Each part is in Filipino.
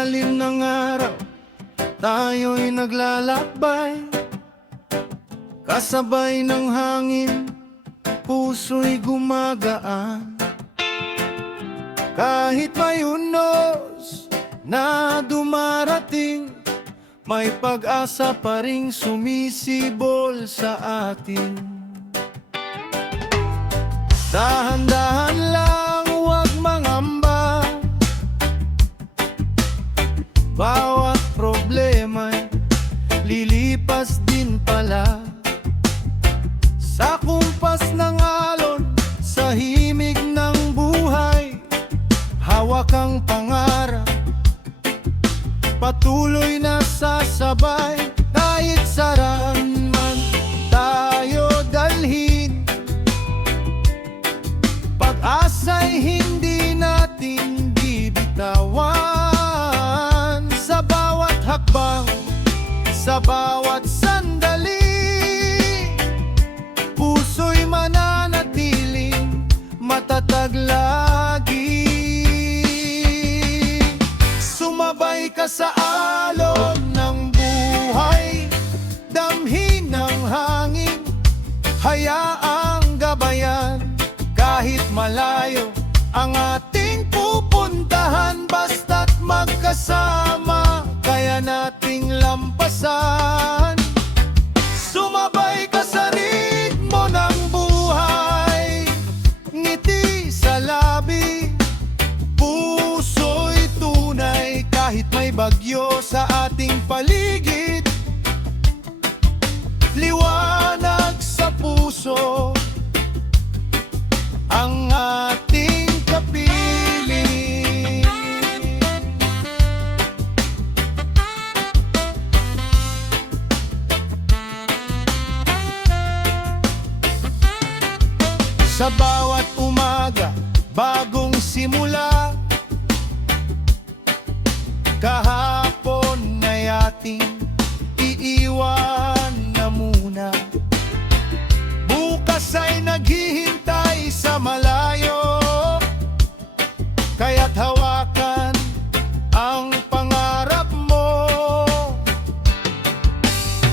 ilalim ng araw, tayo'y naglalakbay. Kasabay ng hangin, puso'y gumagaan. Kahit may unos na dumarating, may pag-asa pa ring sumisibol sa atin. Dahan-dahan lang, huwag mangamba. Bawat problema'y lilipas din pala. Sa kumpas ng alon, sa himig ng buhay, hawak ang pangarap, patuloy na sasabay. Kahit saan man tayo dalhin, pag-asa'y hindi natin bibitawan. Sa bawat hakbang, sa bawat sandali, puso'y mananatiling matatag lagi. Sumabay ka sa alon ng buhay, damhin ng hangin, hayaang gabayan. Kahit malayo ang ating pupuntahan, basta't magkasama, kaya nating lampasan. Sumabay ka sa ritmo ng buhay, ngiti sa labi, puso'y tunay. Kahit may bagyo sa ating paligid, liwanag sa puso ang ating kapiling. Sa bawat umaga, bagong simula. Kahapon ay ating iiwan na muna. Bukas ay naghihintay sa malayo, kaya't hawakan ang pangarap mo.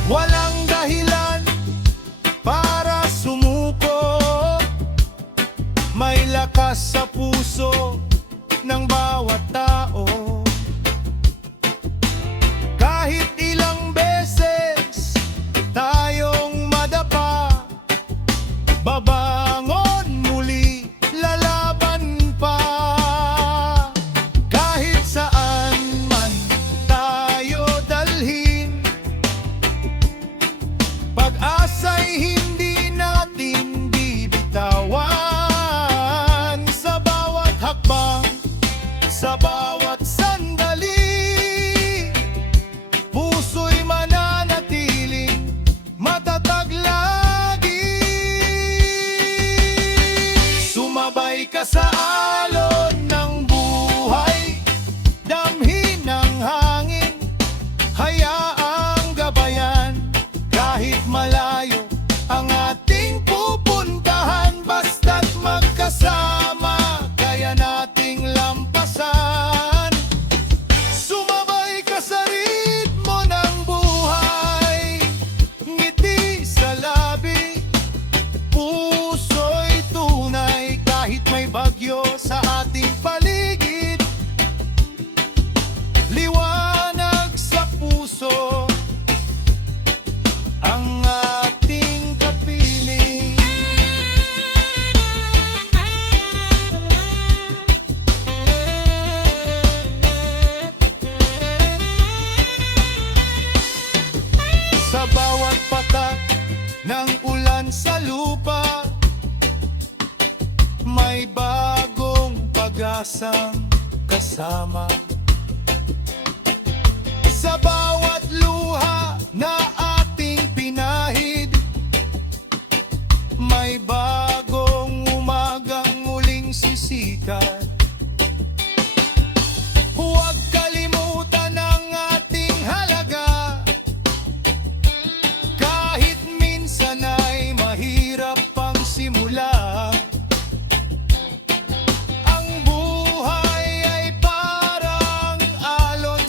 Walang dahilan para sumuko, may lakas sa puso ng bawat tao. Kahit ilang beses tayong madapa, babangon muli, lalaban pa. Kahit saan man tayo dalhin, pag-asa'y hindi natin bibitawan. Sa bawat hakbang, sa bawat sandali, puso'y mananatiling matatag lagi. Sumabay ka sa alon ng buhay, damhin ng hangin, hayaang gabayan. Kahit malayo ang ating pupuntahan, basta't magkasama, kaya nating lampasan. Sumabay ka sa ritmo ng buhay, ngiti sa labi, puso'y tunay. Kahit may bagyo sa ating paligid, liwanag sa puso ang ating kapiling. Sa bawat patak ng ulan sa lupa, may bagong pag-asang kasama. Sa bawat luha na ating pinahid, may bagong umagang muling sisikat. Huwag kalimutan ang ating halaga, kahit minsan ay mahirap pang simula. Ang buhay ay parang alon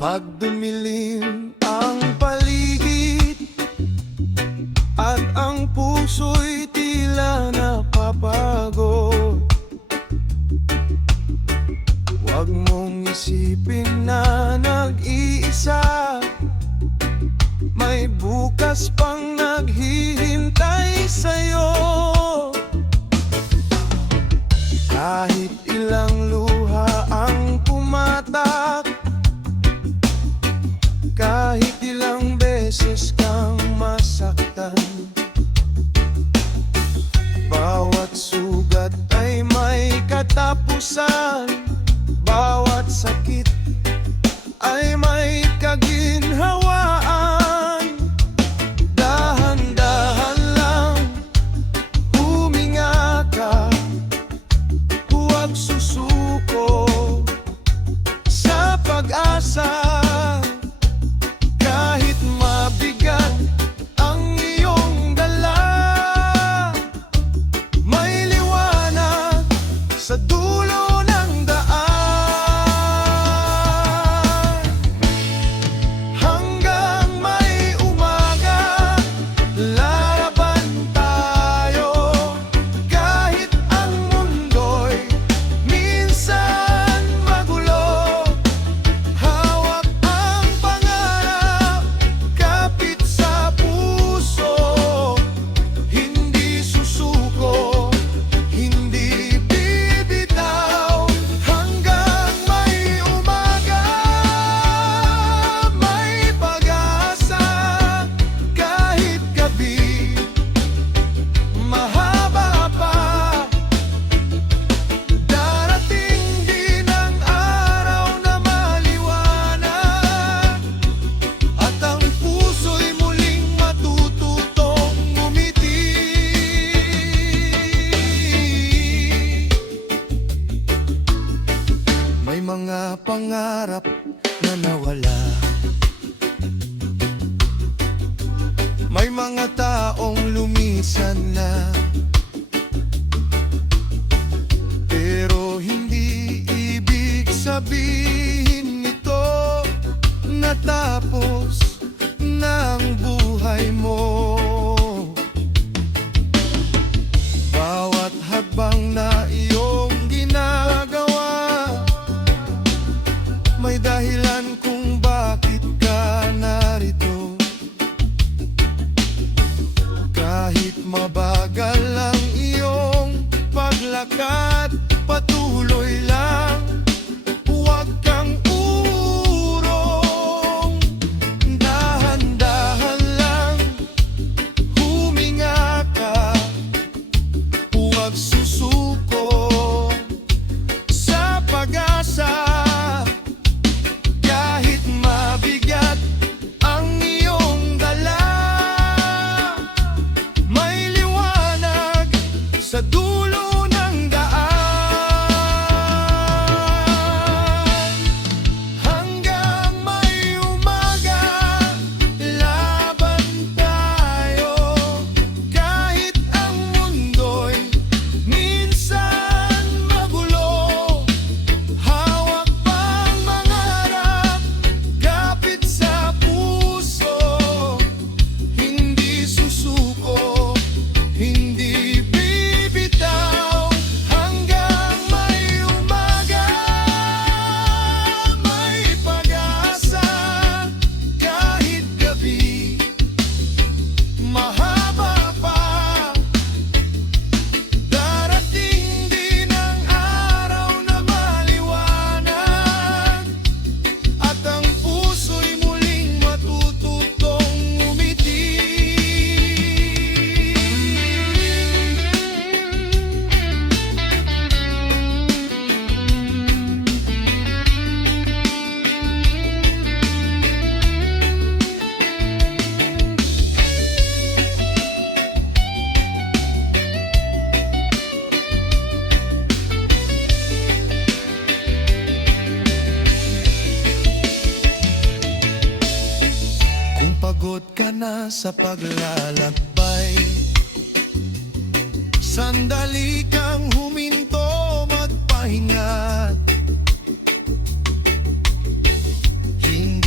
Pag dumilim ang paligid at ang puso'y tila napapagod, huwag mong isipin na nag-iisa. May bukas pang naghihintay sa'yo. Kahit ilang luha ang pumatak, kahit ilang beses kang masaktan, bawat sugat ay may katapusan. Bawat sakit ay may kaginhawaan. Dahan-dahan lang huminga ka, huwag susuko sa pag-asa. Kahit mabigat ang iyong dala, may liwanag sa dulo ng daan. Hanggang may umaga, lalaban tayo. Kahit ang mundo'y minsan magulo, hawak ang pangarap, kapit sa puso. Hindi susuko, hindi bibitaw. Hanggang may umaga, may pag-asa. Kahit gabi mahaba pa, darating din ang araw na maliwanag, at ang puso'y muling matututong ngumiti. May mga pangarap na nawala, may mga taong lumisan na, pero hindi ibig sabihin nito natapos ng buhay mo. Bawat hakbang na iyong ginagawa, may dahilan kung bakit ka narito. Kahit mabagal ang iyong paglakad, patuloy lang, huwag kang uurong. Dahan-dahan lang huminga ka, huwag susuko sa pag-asa. Kahit mabigat ang iyong dala, may liwanag sa dulo ng daan. Hanggang may umaga, laban tayo. Kahit ang mundo'y minsan magulo, hawak pang mangarap, kapit sa puso. Hindi susuko, hindi bibitaw. Hanggang may umaga, may pag-asa. Kahit gabi mahaba pa, darating din ang araw na maliwanag, at ang puso'y muling matututong ngumiti. Kung pagod ka na sa paglalakbay, sandali kang huminto, magpahinga. Hinga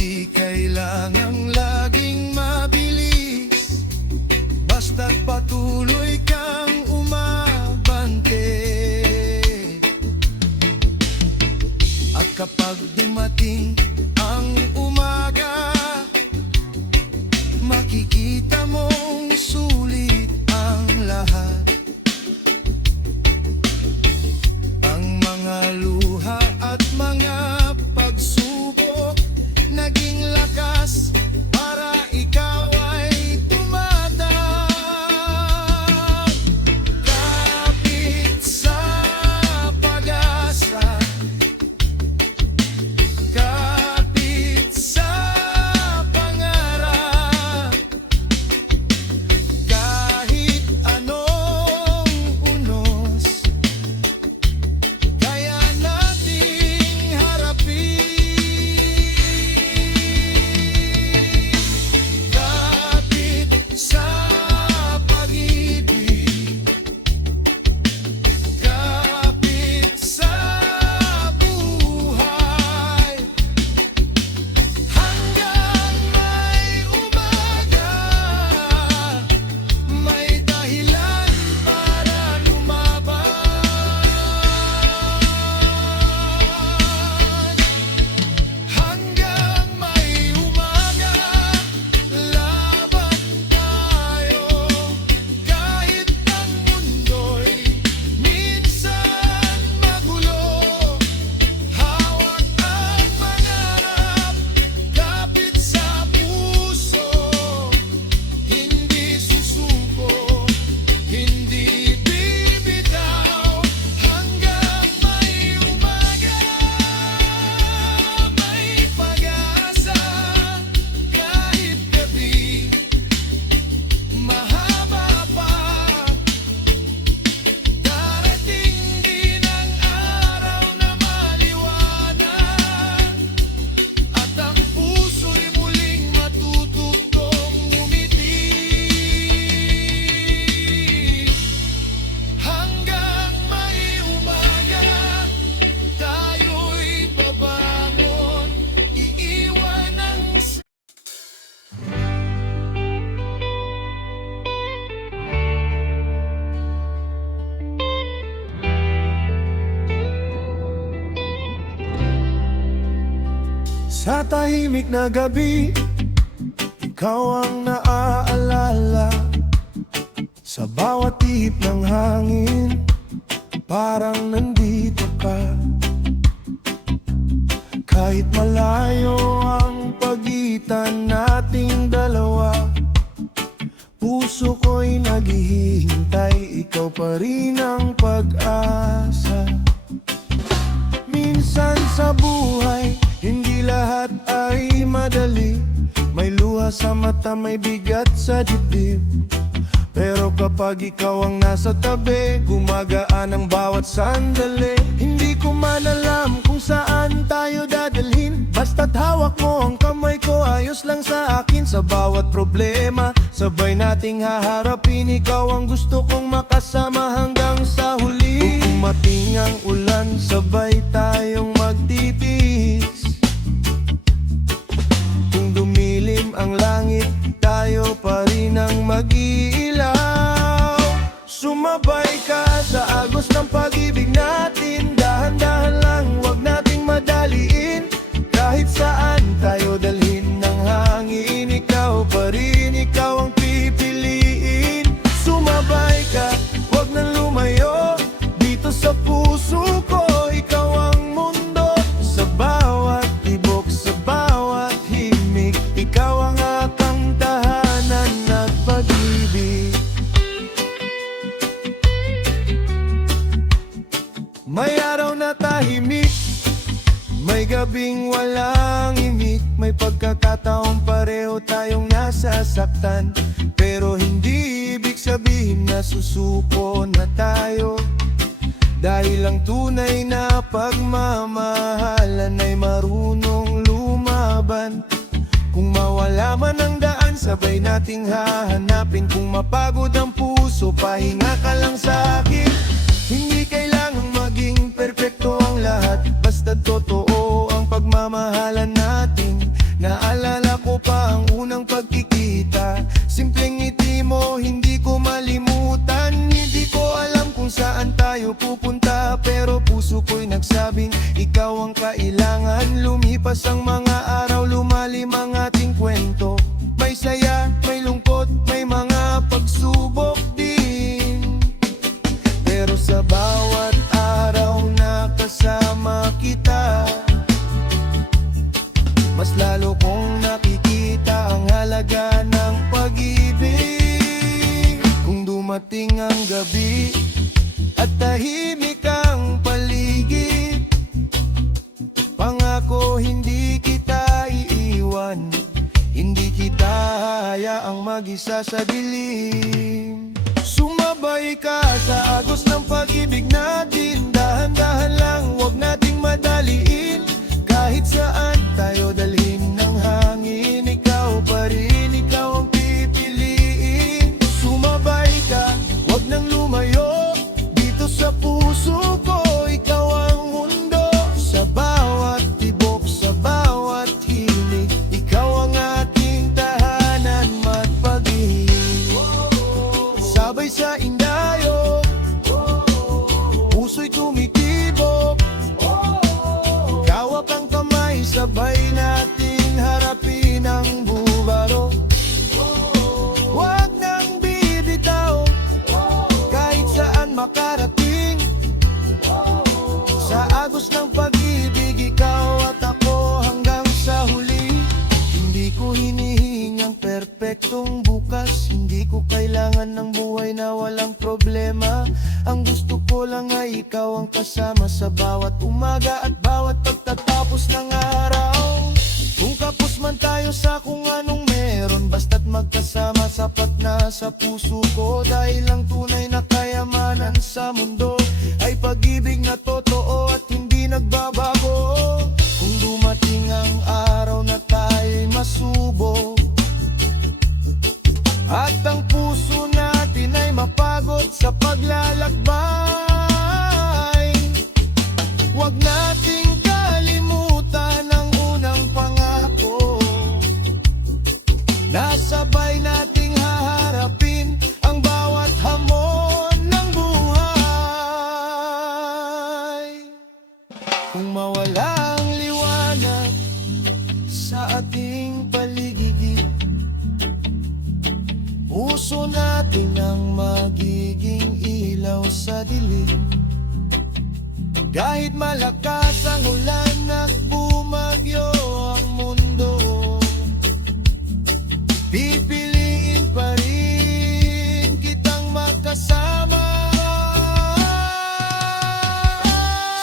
dumating ang umaga, makikita mong sulit ang lahat. Ang mga luha at mga pagsubok naging lakas para ikaw ay tumatag. Kapit sa pag-asa, kapit sa pangarap, kahit anong unos kaya nating harapin. Kapit sa pag-ibig, kapit sa buhay, hanggang may umaga, may dahilan para lumaban. Hanggang may umaga, laban tayo. Kahit ang mundo'y minsan magulo, hawak ang pangarap, kapit sa puso. Hindi susuko, hindi bibitaw. Hanggang may umaga, may pag-asa. Kahit gabi mahaba pa, darating din ang araw na maliwanag, at ang puso'y muling matututong umiti. Hanggang may umaga, tayo'y babangon, iiwan ang sa tahimik na gabi, ikaw ang naaalala. Sa bawat ihip ng hangin, parang nandito ka. Kahit malayo ang pagitan nating dalawa, puso ko'y naghihintay, ikaw pa rin ang pag-asa. Minsan sa buhay, hindi lahat ay madali. May luha sa mata, may bigat sa dibdib. Pero kapag ikaw ang nasa tabi, gumagaan ang bawat sandali. Hindi ko man alam kung saan tayo dadalhin, basta't hawak mo ang kamay ko, ayos lang sa akin. Sa bawat problema, sabay nating haharapin. Ikaw ang gusto kong makasama hanggang sa huli. Kung umating ang ulan, sabay tayong magtitiis. Kung dumilim ang langit, tayo pa rin ang mag-iilaw. Sumabay ka sa agos ng pag-ibig natin, dahan-dahan lang, wag nating madaliin. Kahit saan tayo dalhin ng hangin, ikaw pa rin, ikaw ang pipiliin. Sumabay ka, wag nang lumayo, dito sa puso ko, ikaw ang mundo. Sa bawat tibok, sa bawat himig, ikaw ang aking tahanan at pag-ibig. May araw na tahimik, may gabing walang imik. May pagkakataong pareho tayong nasasaktan, pero hindi ibig sabihin na susuko na tayo. Dahil ang tunay na pagmamahalan ay marunong lumaban. Kung mawala man ang daan, sabay nating hahanapin. Kung mapagod ang puso, pahinga ka lang sa akin. Hindi kailangang maging perpekto ang lahat, basta totoo ang pagmamahalan natin. Naalala ko pa ang unang pagkikita, simpleng ngiti mo, hindi ko malimutan. Hindi ko alam kung saan tayo pupunta, pero puso ko'y nagsabing ikaw ang kailangan. Lumipas Lumipas ang mga araw, lumalim ang ating kwento. May saya, may lungkot, may mga pagsubok din. Pero sa bawat araw na kasama kita, mas lalo kong nakikita ang halaga ng pag-ibig. Kung dumating ang gabi at tahimik ang paligid, pangako hindi kita iiwan, hindi kita hayaang mag-isa sa dilim. Sumabay ka sa agos ng pag-ibig natin, dahan-dahan lang, huwag nating madaliin. Kahit saan tayo dalhin ng hangin, ikaw pa rin, ikaw ang pipiliin. Sumabay ka, huwag nang lumayo, dito sa puso ko, ikaw ang mundo. Sa bawat tibok, sa bawat hilig, ikaw ang ating tahanan, magpag-ibig. Sabay sa indayog, puso'y tumitibok, kawak ang kamay, sabay nating harapin ang bubaro. Huwag nang bibitaw, kahit saan makarating. Sa agos ng pag-ibig, ikaw at ako hanggang sa huli. Hindi ko hinihingang perpektong bukas, hindi ko kailangan ng buhay na walang problema. Ang gusto ko lang ay ikaw ang kasama sa bawat umaga at bawat pagtatapos ng araw. Kung kapos man tayo sa kung anong meron, basta't magkasama sapat na sa puso ko. Dahil ang tunay na kayamanan sa mundo ay pag-ibig na totoo at hindi nagbabago. Kung dumating ang araw na tayo'y masubok at ang puso natin ay mapagod sa paglalakbay, huwag nating kalimutan ang unang pangako. Nasabay nating haharapin ang bawat hamon ng buhay. Kung mawala ang liwanag sa ating paligid, puso natin ang magiging ilaw sa dilim. Kahit malakas ang ulan at bumagyo ang mundo, pipiliin pa rin kitang makasama.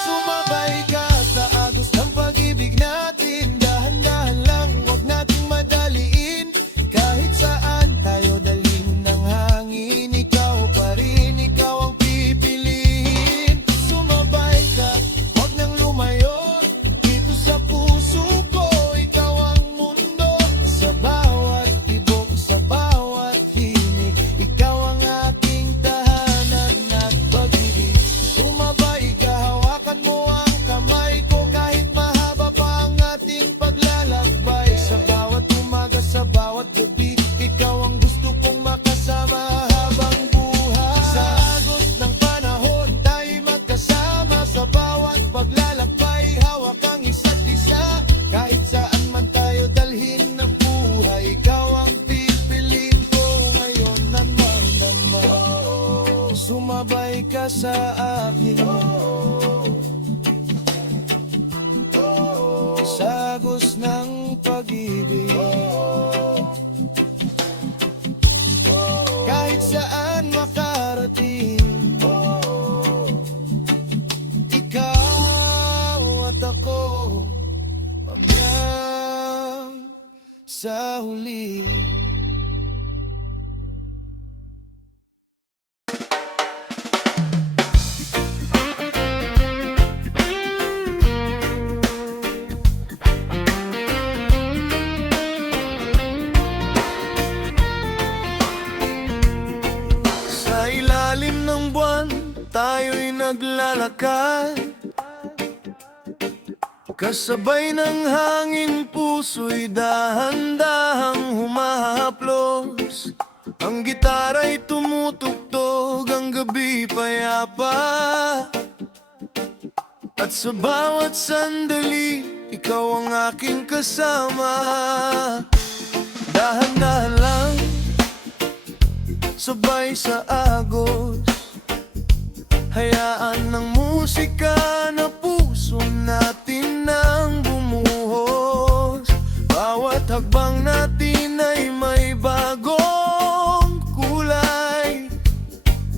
Sumabay ka sa agos ng pag-ibig natin, dahan-dahan lang, huwag nating madaliin. Kahit saan tayo dalhin ng hangin, ikaw pa rin, ikaw ang pipiliin. Sumabay ka, huwag nang lumayo, dito sa puso ko, ikaw ang mundo. Sa bawat tibok, sa bawat hinig, ikaw ang aking tahanan at pag-ibig. Sumabay ka, hawakan mo ang kamay ko, kahit mahaba pa ang ating paglalakbay. Sa bawat umaga, sa bawat gabi, ikaw ang gusto kong makasama habang buhay. Sa agos ng panahon, tayo'y magkasama. Sa bawat paglalakbay, hawak ang isa't isa. Kahit saan man tayo dalhin ng buhay, ikaw ang pipiliin ko ngayon naman. Sumabay ka sa akin sa agos ng pag-ibig. Kahit saan makarating, ikaw at ako hanggang sa huli. Sa ilalim ng buwan, tayo'y naglalakad, kasabay ng hangin, puso'y dahan-dahang humahaplos. Ang gitara'y tumutugtog, ang gabi payapa. At sa bawat sandali, ikaw ikaw ang aking kasama. Dahan-dahan lang, sabay sa agos, hayaan ng musika na puso natin nang bumuhos. Bawat hakbang natin ay may bagong kulay,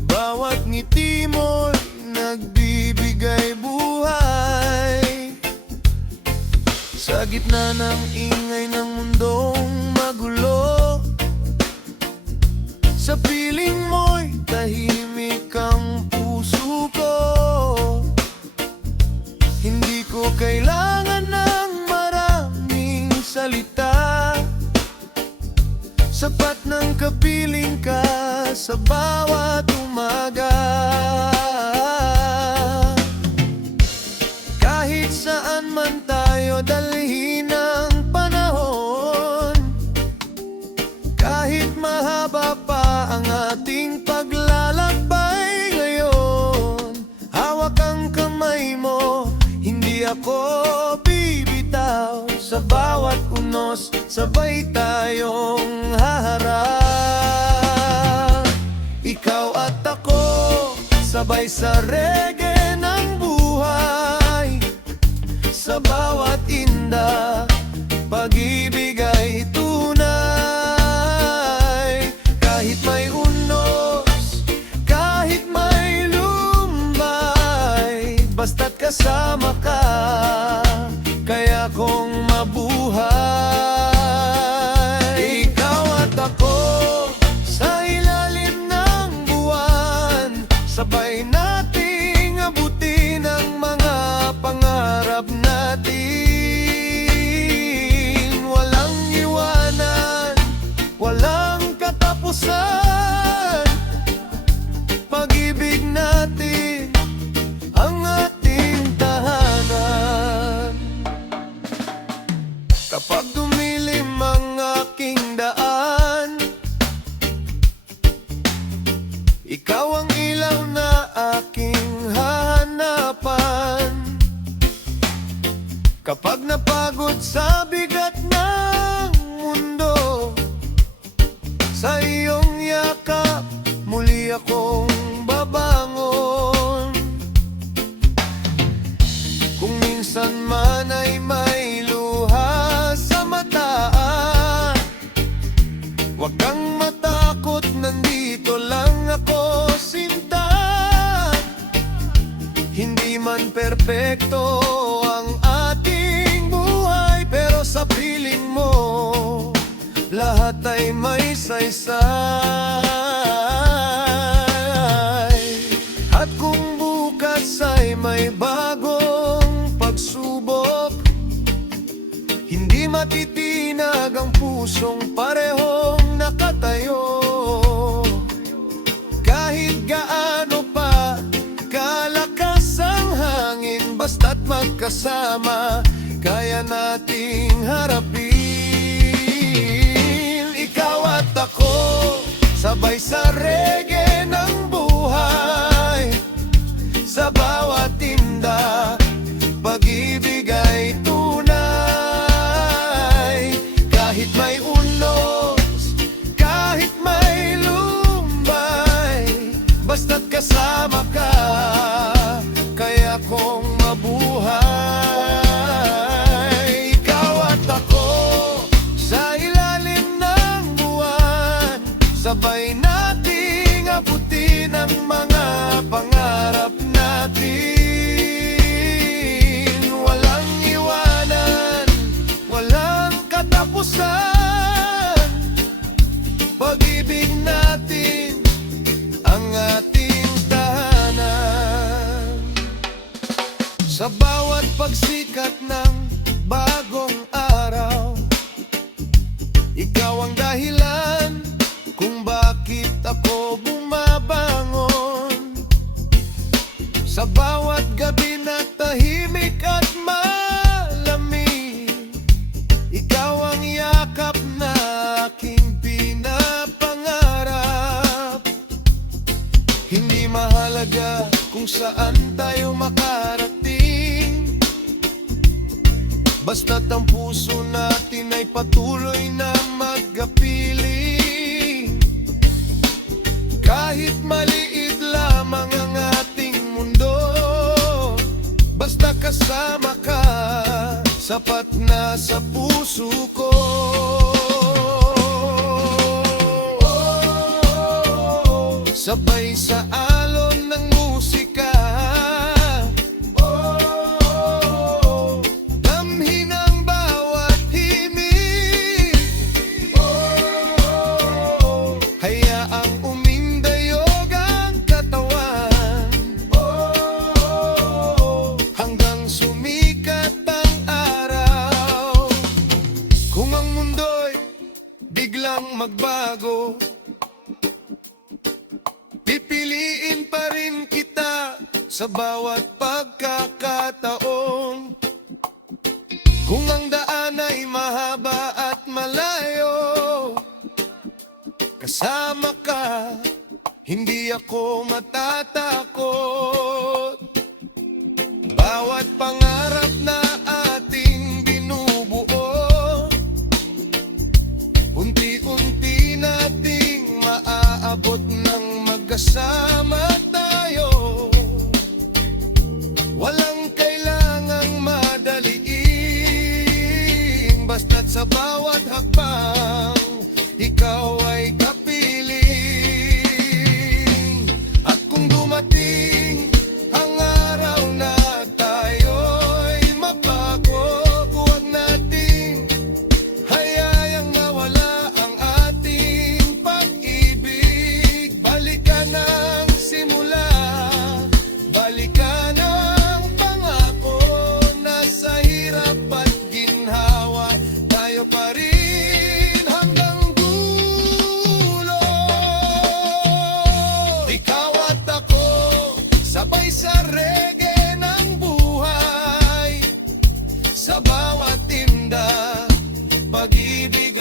bawat ngiti mo'y nagbibigay buhay. Sa gitna ng ingay ng mundong magulo, sa piling mo'y tahimik ang puso ko. Hindi ko kailangan ng maraming salita, sapat ng kapiling ka sa bawat umaga. Kahit saan man tayo dalhin ang panahon, kahit mahaba pa ang ating paglalakbay ngayon, hawak ang kamay mo, hindi ako bibitaw. Sa bawat unos, sabay tayong haharap. Ikaw at ako, sabay sa reggae ng buhay. Sa bawat inda, pag-ibig ay tunay. Kahit may unos, kahit may lumbay, basta't kasama ka, kaya kong mabuhay. Ikaw at ako, sa ilalim ng buwan, sabay nating abutin ang mga pangarap natin. Walang iwanan, walang katapusan, pag-ibig natin ang ating tahanan. Kapag dumilim ang aking daan, ikaw ang ilaw na aking hahanapan. Kapag napagod sa bigat ng mundo, sa iyong yakap muli akong babangon. Kung minsan man ay may luha sa mata, huwag kang matakot, nandito lang ako, sinta. Hindi man perpekto ang ating buhay, pero sa piling mo, lahat ay may saysay. At kung bukas ay may bagong pagsubok, hindi matitinag ang pusong parehong nakatayo. Kahit gaano pa kalakas ang hangin, basta't magkasama, kaya nating harapin. Ikaw at ako, sabay sa reggae ng buhay. Sa bawat tinda, pag-ibig ay tunay. Kahit may unos, kahit may lumbay, basta't kasama ka, kaya kong mabuhay. Ikaw at ako, sa ilalim ng buwan, sabay nating abutin ang mga pangarap natin. Walang iwanan, walang katapusan, pag-ibig natin ang ating tahanan. Sa bawat pagsikat ng bagong araw, ikaw ang dahilan kung bakit ako bumabangon. Sa bawat gabi na tahimik at malamig, ikaw ang yakap na aking pinapangarap. Hindi mahalaga kung saan tayo makarating, Basta't ang puso natin ay patuloy na magkapiling. Kahit maliit lamang ang ating mundo, basta kasama ka, sapat na sa puso ko. Sabay sa alon ng musika, damhin ang bawat himig. Hayaang umindayog ang katawan, hanggang sumikat ang araw. Kung ang mundo'y biglang magbago, pipiliin pa rin kita sa bawat pagkakataon. Kung ang daan ay mahaba at malayo, kasama ka, hindi ako matatakot. Bawat pangarap na ating binubuo, unti-unti nating maaabot ng magkasama tayo. Walang kailangang madaliin, basta't sa bawat hakbang ikaw ay kapiling. At kung dumating ang araw na tayo'y mabago, huwag nating hayayang mawala ang ating pag-ibig. Balikan ang simula, balikan ang pangako, na sa hirap at ginhawa tayo pa rin hanggang dulo. Ikaw at ako, sabay sa reggae ng buhay, sa bawat tinda, pag-ibig